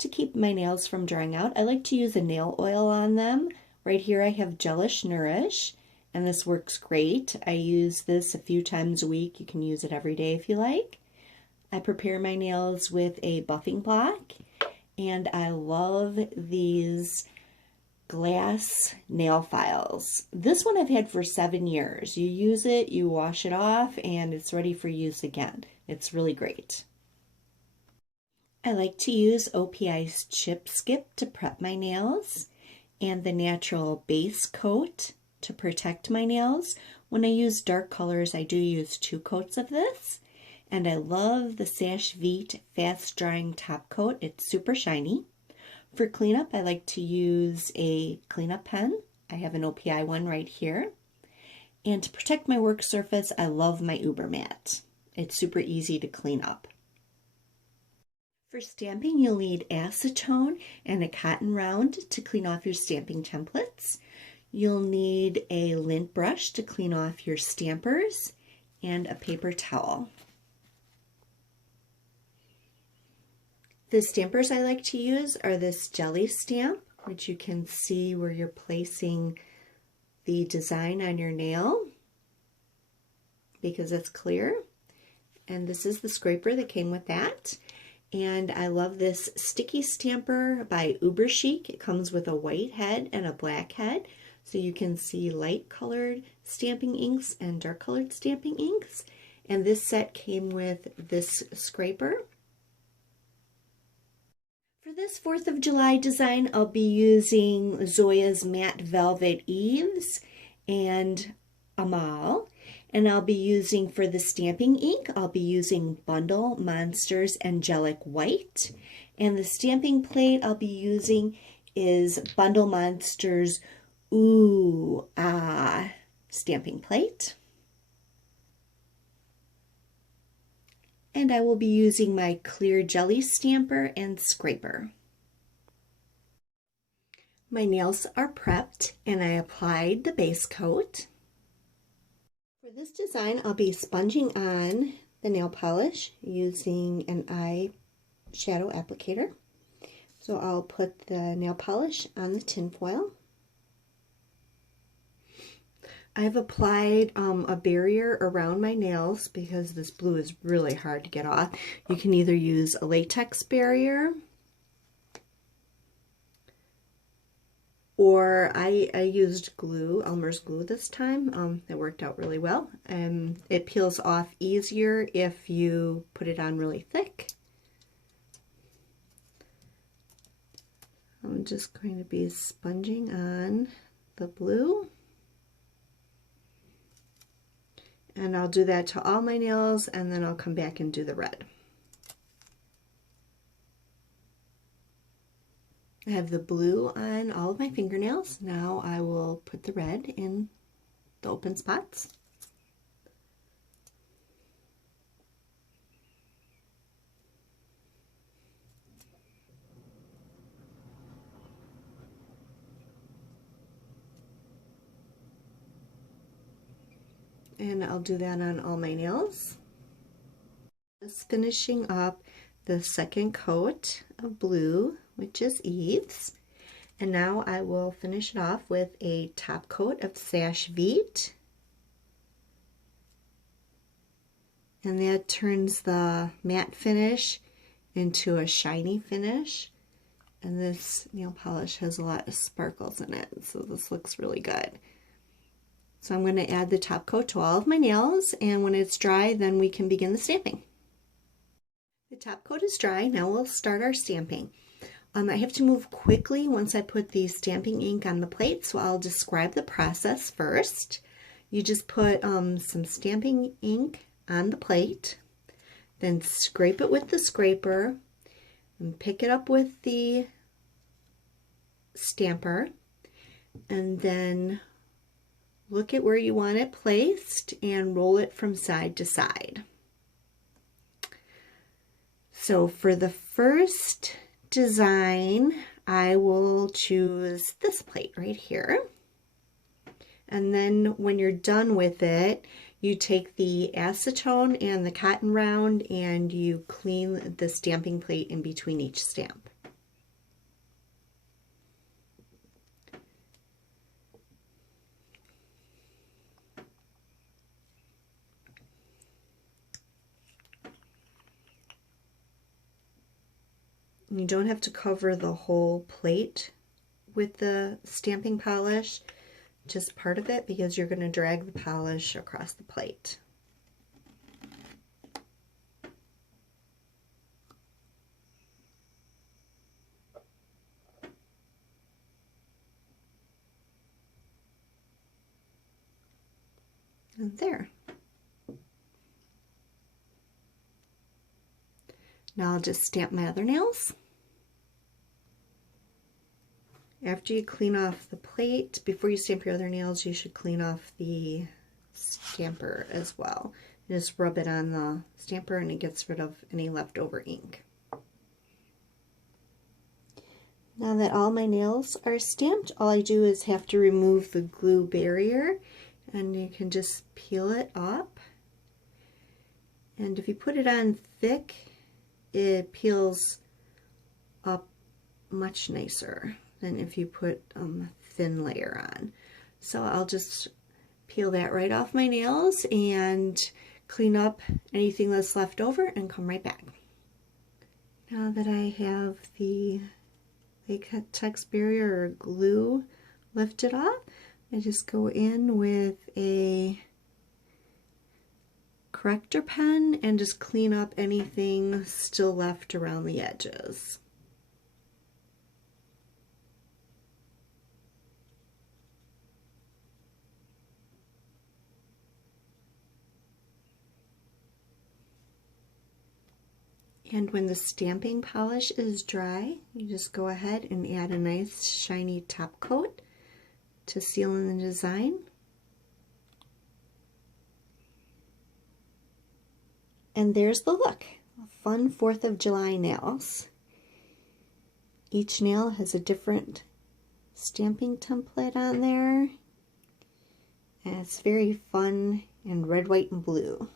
to keep my nails from drying out, I like to use a nail oil on them. Right here I have Gelish Nourish, and this works great. I use this a few times a week. You can use it every day if you like. I prepare my nails with a buffing block, and I love these glass nail files. This one I've had for 7 years. You use it, you wash it off, and it's ready for use again. It's really great. I like to use OPI's Chip Skip to prep my nails and the natural base coat to protect my nails. When I use dark colors, I do use 2 coats of this. And I love the Sash Vite Fast Drying Top Coat. It's super shiny. For cleanup, I like to use a cleanup pen. I have an OPI one right here. And to protect my work surface, I love my Uber mat. It's super easy to clean up. For stamping, you'll need acetone and a cotton round to clean off your stamping templates. You'll need a lint brush to clean off your stampers and a paper towel. The stampers I like to use are this jelly stamp, which you can see where you're placing the design on your nail because it's clear. And this is the scraper that came with that. And I love this sticky stamper by Uber Chic. It comes with a white head and a black head, so you can see light colored stamping inks and dark colored stamping inks. And this set came with this scraper. For this 4th of July design, I'll be using Zoya's Matte Velvet Eaves and Amal. And I'll be using, for the stamping ink, I'll be using Bundle Monsters Angelic White. And the stamping plate I'll be using is Bundle Monsters Ooh Ah stamping plate. And I will be using my clear jelly stamper and scraper. My nails are prepped and I applied the base coat. For this design, I'll be sponging on the nail polish using an eye shadow applicator. So I'll put the nail polish on the tin foil. I've applied a barrier around my nails because this blue is really hard to get off. You can either use a latex barrier, or I used glue, Elmer's glue this time. It worked out really well. It peels off easier if you put it on really thick. I'm just going to be sponging on the blue. And I'll do that to all my nails, and then I'll come back and do the red. I have the blue on all of my fingernails. Now I will put the red in the open spots. And I'll do that on all my nails. Just finishing up the second coat of blue, which is Eve's. And now I will finish it off with a top coat of Sash Vite. And that turns the matte finish into a shiny finish. And this nail polish has a lot of sparkles in it, so this looks really good. So I'm going to add the top coat to all of my nails, and when it's dry, then we can begin the stamping. The top coat is dry. Now we'll start our stamping. I have to move quickly once I put the stamping ink on the plate, so I'll describe the process first. You just put some stamping ink on the plate, then scrape it with the scraper, and pick it up with the stamper, and then look at where you want it placed and roll it from side to side. So for the first design, I will choose this plate right here. And then when you're done with it, you take the acetone and the cotton round and you clean the stamping plate in between each stamp. You don't have to cover the whole plate with the stamping polish, just part of it, because you're going to drag the polish across the plate. And there. Now I'll just stamp my other nails. After you clean off the plate, before you stamp your other nails, you should clean off the stamper as well. Just rub it on the stamper and it gets rid of any leftover ink. Now that all my nails are stamped, all I do is have to remove the glue barrier, and you can just peel it up. And if you put it on thick, it peels up much nicer than if you put a thin layer on. So I'll just peel that right off my nails and clean up anything that's left over and come right back. Now that I have the latex barrier or glue lifted off, I just go in with a corrector pen and just clean up anything still left around the edges. And when the stamping polish is dry, you just go ahead and add a nice shiny top coat to seal in the design. And there's the look. Fun 4th of July nails. Each nail has a different stamping template on there. And it's very fun in red, white, and blue.